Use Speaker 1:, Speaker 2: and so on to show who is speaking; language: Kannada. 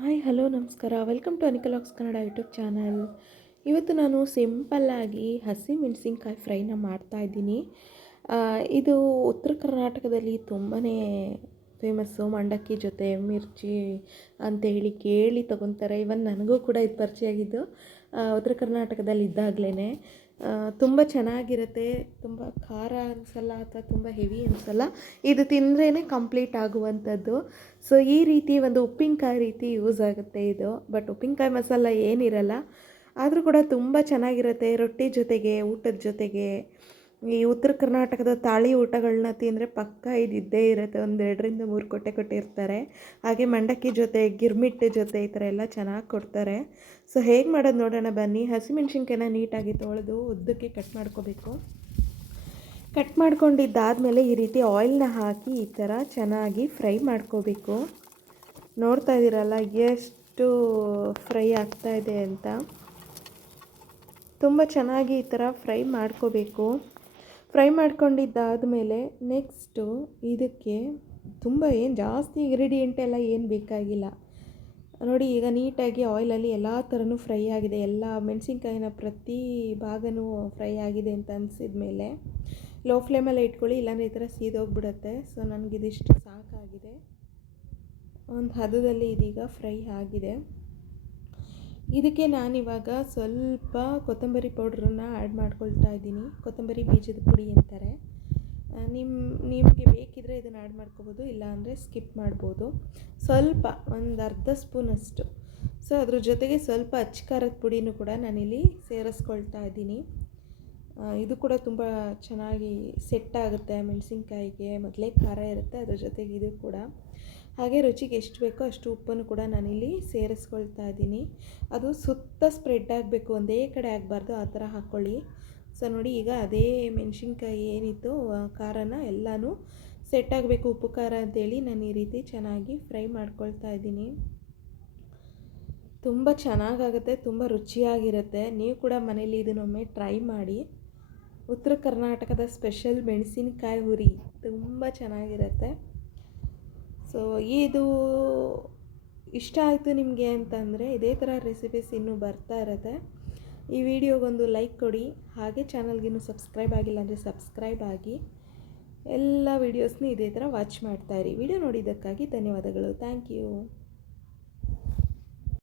Speaker 1: ಹಾಯ್, ಹಲೋ, ನಮಸ್ಕಾರ. ವೆಲ್ಕಮ್ ಟು ಅನಿಕಲಾಕ್ಸ್ ಕನ್ನಡ ಯೂಟ್ಯೂಬ್ ಚಾನಲ್ ಇವತ್ತು ನಾನು ಸಿಂಪಲ್ಲಾಗಿ ಹಸಿ ಮೆಣಸಿನ್ಕಾಯಿ ಫ್ರೈನ ಮಾಡ್ತಾಯಿದ್ದೀನಿ ಇದು ಉತ್ತರ ಕರ್ನಾಟಕದಲ್ಲಿ ತುಂಬಾ ಫೇಮಸ್ಸು ಮಂಡಕ್ಕಿ ಜೊತೆ, ಮಿರ್ಚಿ ಅಂತೇಳಿ ಕೇಳಿ ತೊಗೊತಾರೆ. ಇವನ್ ನನಗೂ ಕೂಡ ಇದು ಪರಿಚಯ ಆಗಿದ್ದು ಉತ್ತರ ಕರ್ನಾಟಕದಲ್ಲಿ ಇದ್ದಾಗಲೇ ತುಂಬ ಚೆನ್ನಾಗಿರುತ್ತೆ, ತುಂಬ ಖಾರ ಅನಿಸಲ್ಲ ಅಥವಾ ತುಂಬ ಹೆವಿ ಅನಿಸಲ್ಲ. ಇದು ತಿಂದ್ರೇ ಕಂಪ್ಲೀಟ್ ಆಗುವಂಥದ್ದು. ಸೊ ಈ ರೀತಿ ಒಂದು ಉಪ್ಪಿನಕಾಯಿ ರೀತಿ ಯೂಸ್ ಆಗುತ್ತೆ ಇದು. ಬಟ್ ಉಪ್ಪಿನಕಾಯಿ ಮಸಾಲ ಏನಿರಲ್ಲ, ಆದರೂ ಕೂಡ ತುಂಬ ಚೆನ್ನಾಗಿರುತ್ತೆ. ರೊಟ್ಟಿ ಜೊತೆಗೆ, ಊಟದ ಜೊತೆಗೆ. ಈ ಉತ್ತರ ಕರ್ನಾಟಕದ ತಾಳಿ ಊಟಗಳನ್ನ ತಿಂದರೆ ಪಕ್ಕ ಇದ್ದಿದ್ದೇ ಇದ್ದೇ ಇರುತ್ತೆ. ಒಂದು ಎರಡರಿಂದ ಮೂರು ಕೊಟ್ಟೆ ಕೊಟ್ಟಿರ್ತಾರೆ. ಹಾಗೆ ಮಂಡಕ್ಕಿ ಜೊತೆ, ಗಿರ್ಮಿಟ್ಟು ಜೊತೆ ಈ ಥರ ಎಲ್ಲ ಚೆನ್ನಾಗಿ ಕೊಡ್ತಾರೆ. ಸೊ ಹೇಗೆ ಮಾಡೋದು ನೋಡೋಣ ಬನ್ನಿ. ಹಸಿಮೆಣ್ಸಿನ್ಕಾಯಿನ ನೀಟಾಗಿ ತೊಳೆದು ಉದ್ದಕ್ಕೆ ಕಟ್ ಮಾಡ್ಕೋಬೇಕು. ಕಟ್ ಮಾಡ್ಕೊಂಡಿದ್ದಾದಮೇಲೆ ಈ ರೀತಿ ಆಯಿಲ್ನ ಹಾಕಿ ಈ ಥರ ಚೆನ್ನಾಗಿ ಫ್ರೈ ಮಾಡ್ಕೋಬೇಕು. ನೋಡ್ತಾ ಇದ್ದೀರಲ್ಲ ಎಷ್ಟು ಫ್ರೈ ಆಗ್ತಾಯಿದೆ ಅಂತ. ತುಂಬ ಚೆನ್ನಾಗಿ ಈ ಥರ ಫ್ರೈ ಮಾಡ್ಕೋಬೇಕು. ಫ್ರೈ ಮಾಡ್ಕೊಂಡಿದ್ದಾದಮೇಲೆ ನೆಕ್ಸ್ಟು ಇದಕ್ಕೆ ತುಂಬ ಏನು ಜಾಸ್ತಿ ಇಂಗ್ರೀಡಿಯೆಂಟ್ ಎಲ್ಲ ಏನು ಬೇಕಾಗಿಲ್ಲ. ನೋಡಿ, ಈಗ ನೀಟಾಗಿ ಆಯಿಲಲ್ಲಿ ಎಲ್ಲ ಥರನೂ ಫ್ರೈ ಆಗಿದೆ. ಎಲ್ಲ ಮೆಣಸಿನ್ಕಾಯಿನ ಪ್ರತಿ ಭಾಗನೂ ಫ್ರೈ ಆಗಿದೆ ಅಂತ ಅನಿಸಿದ ಮೇಲೆ ಲೋ ಫ್ಲೇಮಲ್ಲೇ ಇಟ್ಕೊಳ್ಳಿ, ಇಲ್ಲಾಂದರೆ ಈ ಥರ ಸೀದೋಗ್ಬಿಡುತ್ತೆ. ಸೊ ನನಗಿದಿಷ್ಟು ಸಾಕಾಗಿದೆ. ಒಂದು ಹದದಲ್ಲಿ ಇದೀಗ ಫ್ರೈ ಆಗಿದೆ. ಇದಕ್ಕೆ ನಾನಿವಾಗ ಸ್ವಲ್ಪ ಕೊತ್ತಂಬರಿ ಪೌಡ್ರನ್ನ ಆ್ಯಡ್ ಮಾಡ್ಕೊಳ್ತಾ ಇದ್ದೀನಿ. ಕೊತ್ತಂಬರಿ ಬೀಜದ ಪುಡಿ ಅಂತಾರೆ. ನಿಮ್ಮ ನಿಮಗೆ ಬೇಕಿದ್ರೆ ಇದನ್ನು ಆ್ಯಡ್ ಮಾಡ್ಕೋಬೋದು, ಇಲ್ಲಾಂದರೆ ಸ್ಕಿಪ್ ಮಾಡ್ಬೋದು. ಸ್ವಲ್ಪ, ಒಂದು ಅರ್ಧ ಸ್ಪೂನಷ್ಟು ಸೊ, ಅದ್ರ ಜೊತೆಗೆ ಸ್ವಲ್ಪ ಅಚ್ಚಕಾರದ ಪುಡಿನೂ ಕೂಡ ನಾನಿಲ್ಲಿ ಸೇರಿಸ್ಕೊಳ್ತಾ ಇದ್ದೀನಿ. ಇದು ಕೂಡ ತುಂಬ ಚೆನ್ನಾಗಿ ಸೆಟ್ ಆಗುತ್ತೆ, ಮೆಣಸಿನ್ಕಾಯಿಗೆ, ಮೊದಲೇ ಖಾರ ಇರುತ್ತೆ, ಅದ್ರ ಜೊತೆಗೆ ಇದು ಕೂಡ. ಹಾಗೆ ರುಚಿಗೆ ಎಷ್ಟು ಬೇಕೋ ಅಷ್ಟು ಉಪ್ಪನ್ನು ಕೂಡ ನಾನಿಲ್ಲಿ ಸೇರಿಸ್ಕೊಳ್ತಾ ಇದ್ದೀನಿ. ಅದು ಸುತ್ತ ಸ್ಪ್ರೆಡ್ ಆಗಬೇಕು, ಒಂದೇ ಕಡೆ ಆಗಬಾರ್ದು, ಆ ಥರ ಹಾಕ್ಕೊಳ್ಳಿ ಸೊ, ನೋಡಿ, ಈಗ ಅದೇ ಮೆಣಸಿನ್ಕಾಯಿ ಏನಿತ್ತು ಖಾರನ ಎಲ್ಲನೂ ಸೆಟ್ ಆಗಬೇಕು, ಉಪ್ಪು ಖಾರ ಅಂತೇಳಿ ನಾನು ಈ ರೀತಿ ಚೆನ್ನಾಗಿ ಫ್ರೈ ಮಾಡ್ಕೊಳ್ತಾ ಇದ್ದೀನಿ. ತುಂಬ ಚೆನ್ನಾಗಾಗುತ್ತೆ, ತುಂಬ ರುಚಿಯಾಗಿರುತ್ತೆ. ನೀವು ಕೂಡ ಮನೇಲಿ ಇದನ್ನೊಮ್ಮೆ ಟ್ರೈ ಮಾಡಿ. ಉತ್ತರ ಕರ್ನಾಟಕದ ಸ್ಪೆಷಲ್ ಮೆಣಸಿನಕಾಯಿ ಹುರಿ, ತುಂಬ ಚೆನ್ನಾಗಿರುತ್ತೆ. ಸೊ ಇದು ಇಷ್ಟ ಆಯಿತು ನಿಮಗೆ ಅಂತಂದರೆ ಇದೇ ಥರ ರೆಸಿಪೀಸ್ ಇನ್ನೂ ಬರ್ತಾ ಇರುತ್ತೆ. ಈ ವಿಡಿಯೋಗೊಂದು ಲೈಕ್ ಕೊಡಿ. ಹಾಗೆ ಚಾನಲ್ಗಿನ್ನೂ ಸಬ್ಸ್ಕ್ರೈಬ್ ಆಗಿಲ್ಲ ಅಂದರೆ ಸಬ್ಸ್ಕ್ರೈಬ್ ಆಗಿ. ಎಲ್ಲ ವೀಡಿಯೋಸ್ನೂ ಇದೇ ಥರ ವಾಚ್ ಮಾಡ್ತಾಯಿರಿ ವಿಡಿಯೋ ನೋಡಿದ್ದಕ್ಕಾಗಿ ಧನ್ಯವಾದಗಳು. Thank you